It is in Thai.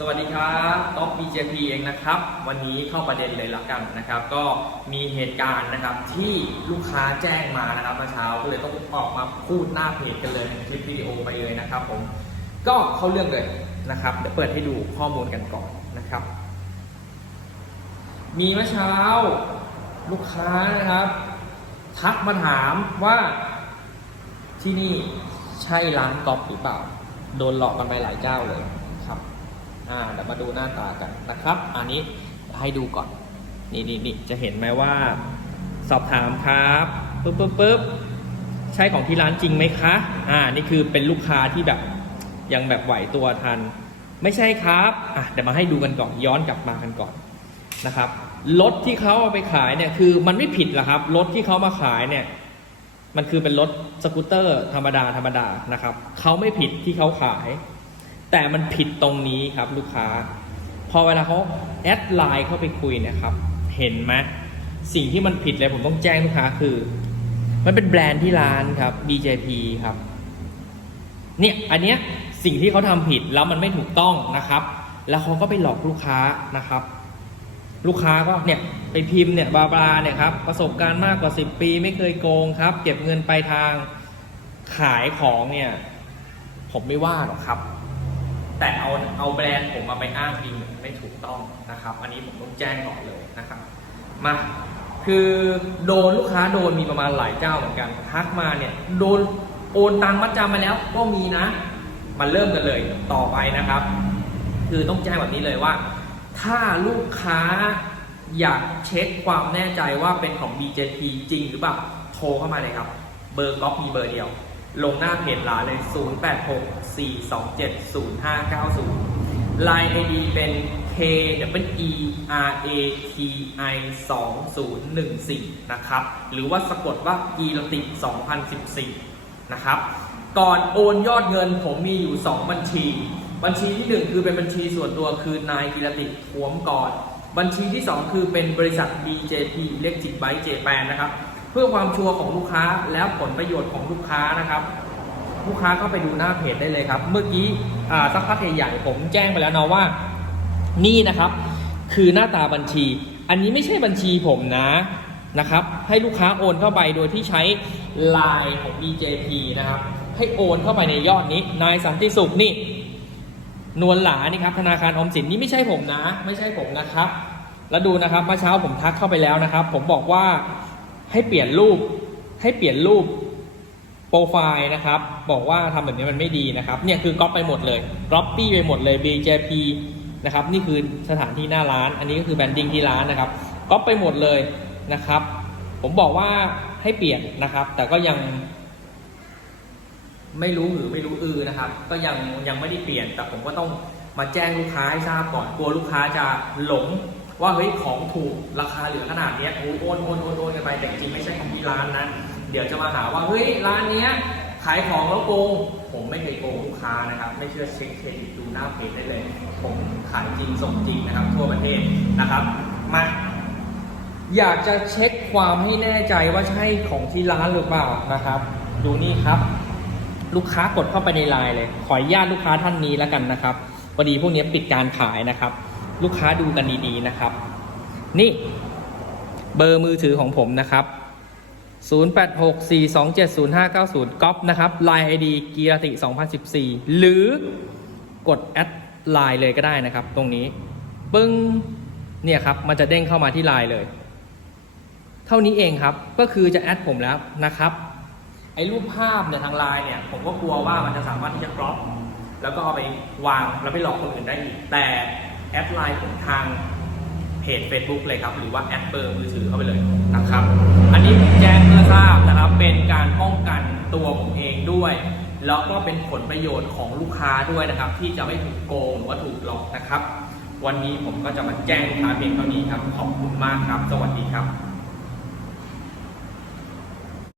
สวัสดีครับท็อป BJP เองนะครับ วันนี้เข้าประเด็นเลยละกันนะครับ ก็มีเหตุการณ์นะครับที่ลูกค้าแจ้งมานะครับเมื่อเช้าก็เลยต้องออกมาพูดหน้าเพจกันเลยคลิปวิดีโอไปเลยนะครับผมก็เข้าเรื่องเลยนะครับ เดี๋ยวเปิดให้ดูข้อมูลกันก่อนนะครับ มีเมื่อเช้าลูกค้านะครับ ทักมาถามว่าที่นี่ใช่ร้านกอล์ฟหรือเปล่า โดนหลอกกันไปหลายเจ้าเลย อ่าเดี๋ยวมาดูหน้าตากันนะครับ อันนี้ให้ดูก่อน นี่นี่นี่จะเห็นไหมว่า สอบถามครับปึ๊บปึ๊บปึ๊บใช่ของที่ร้านจริงไหมคะ อ่า นี่คือเป็นลูกค้าที่แบบยังแบบไหวตัวทัน ไม่ใช่ครับ อะเดี๋ยวมาให้ดูกันก่อนย้อนกลับมากันก่อนนะครับรถที่เขาเอาไปขายเนี่ยคือมันไม่ผิดหรอกครับรถที่เขามาขายเนี่ย มันคือเป็นรถสกูตเตอร์ธรรมดาธรรมดานะครับเขาไม่ผิดที่เขาขาย แต่มันผิดตรงนี้ครับลูกค้า พอเวลาเขาแอดไลน์เข้าไปคุยนี่ยครับ เห็นไหมสิ่งที่มันผิดเลยผมต้องแจ้งลูกค้าคือ มันเป็นแบรนด์ที่ร้านครับ BJP ครับ เนี่ยอันเนี้ยสิ่งที่เขาทำผิดแล้วมันไม่ถูกต้องนะครับ แล้วเขาก็ไปหลอกลูกค้านะครับ ลูกค้าก็เนี่ยไปพิมพ์เนี่ยบาบาเนี่ยครับประสบการณ์มากกว่า 10 ปี ไม่เคยโกงครับ เก็บเงินไปลายทางขายของเนี่ย ผมไม่ว่าหรอกครับ แต่เอาเอาแบรนด์ผมมาไปอ้างอิงไม่ถูกต้องนะครับ อันนี้ผมต้องแจ้งก่อนเลยนะครับมาคือโดนลูกค้าโดนมีประมาณหลายเจ้าเหมือนกันทักมาเนี่ยโดนโอนตังมัดจำมาแล้วก็มีนะมาเริ่มกันเลยต่อไปนะครับ คือต้องแจ้งแบบนี้เลยว่า ถ้าลูกค้าอยากเช็คความแน่ใจว่าเป็นของ BJP จริงหรือเปล่าโทรเข้ามาเลยครับ เบอร์ก๊อปมีเบอร์เดียว ลงหน้าเพจร้านเลย 0864270590 Line ID เป็น K W E R A T I 2014นะครับ หรือว่าสะกดว่า e r o t i c 2014 นะครับ ก่อนโอนยอดเงินผมมีอยู่ 2 บัญชี บัญชีที่ 1 คือเป็นบัญชีส่วนตัวคือนายกิรติทวมก่อน บัญชีที่ 2 คือเป็นบริษัท BJP เล็กจิตไบเจแปนนะครับ เพื่อความชัวร์ของลูกค้าแล้วผลประโยชน์ของลูกค้านะครับ ลูกค้าก็ไปดูหน้าเพจได้เลยครับ เมื่อกี้สักพักใหญ่ๆผมแจ้งไปแล้วเนาะว่า นี่นะครับ คือหน้าตาบัญชี อันนี้ไม่ใช่บัญชีผมนะนะครับ ให้ลูกค้าโอนเข้าไปโดยที่ใช้ Line ของ BJP นะครับ ให้โอนเข้าไปในยอดนี้ นายสันติสุขนี่นวลหลานี่ครับธนาคารออมสินนี่ไม่ใช่ผมนะ ไม่ใช่ผมนะครับ แล้วดูนะครับเมื่อเช้าผมทักเข้าไปแล้วนะครับ ผมบอกว่า ให้เปลี่ยนรูปให้เปลี่ยนรูปโปรไฟล์นะครับ บอกว่าทำแบบนี้มันไม่ดีนะครับเนี่ยคือก๊อปไปหมดเลยก๊อปปี้ไปหมดเลย BJP นะครับนี่คือสถานที่หน้าร้าน อันนี้ก็คือแบรนดิ้งที่ร้านนะครับก๊อปไปหมดเลยนะครับ ผมบอกว่าให้เปลี่ยนนะครับ แต่ก็ยัง ไม่รู้หรือไม่รู้อือนะครับ ก็ยังยังไม่ได้เปลี่ยน แต่ผมก็ต้องมาแจ้งลูกค้าให้ทราบก่อนกลัวลูกค้าจะหลง ว่าเฮ้ยของถูกราคาเหลือขนาดเนี้ยโอ้โอนโอนโอนโอนกันไปแต่จริงไม่ใช่ของที่ร้านนะ เดี๋ยวจะมาหาว่าเฮ้ยร้านเนี้ยขายของแล้วโกงผมไม่เคยโกงลูกค้านะครับ ไม่เชื่อเช็คเครดิตดูหน้าเพจได้เลย ผมขายจริงส่งจริงนะครับ ทั่วประเทศนะครับมาอยากจะเช็คความให้แน่ใจว่าใช่ของที่ร้านหรือเปล่านะครับ ดูนี่ครับ ลูกค้ากดเข้าไปในไลน์เลย ขออนุญาตลูกค้าท่านนี้แล้วกันนะครับพอดีพวกนี้ปิดการขายนะครับ ลูกค้าดูกันดีๆนะครับ นี่เบอร์มือถือของผมนะครับ 0864270590ก๊อปนะครับ Line ID กีรติ 2014 หรือกดแอดไลน์เลยก็ได้นะครับ ตรงนี้ ปึ้งเนี่ยครับ มันจะเด้งเข้ามาที่ไลน์เลย เท่านี้เองครับ ก็คือจะแอดผมแล้วนะครับ ไอ้รูปภาพเนี่ยทางไลน์เนี่ย ผมก็กลัวว่ามันจะสามารถที่จะกรอปแล้วก็เอาไปวางแล้วไปหลอกคนอื่นได้อีก แต่ แอดไลน์ผมทางเพจ Facebook เลยครับ หรือว่าแอดเบอร์มือถือเข้าไปเลยนะครับ อันนี้ผมแจ้งเพื่อทราบนะครับเป็นการป้องกันตัวผมเองด้วย แล้วก็เป็นผลประโยชน์ของลูกค้าด้วยนะครับ ที่จะไม่ถูกโกงหรือว่าถูกหลอกนะครับ วันนี้ผมก็จะมาแจ้งลูกค้าเพียงเท่านี้ครับขอบคุณมากครับ สวัสดีครับ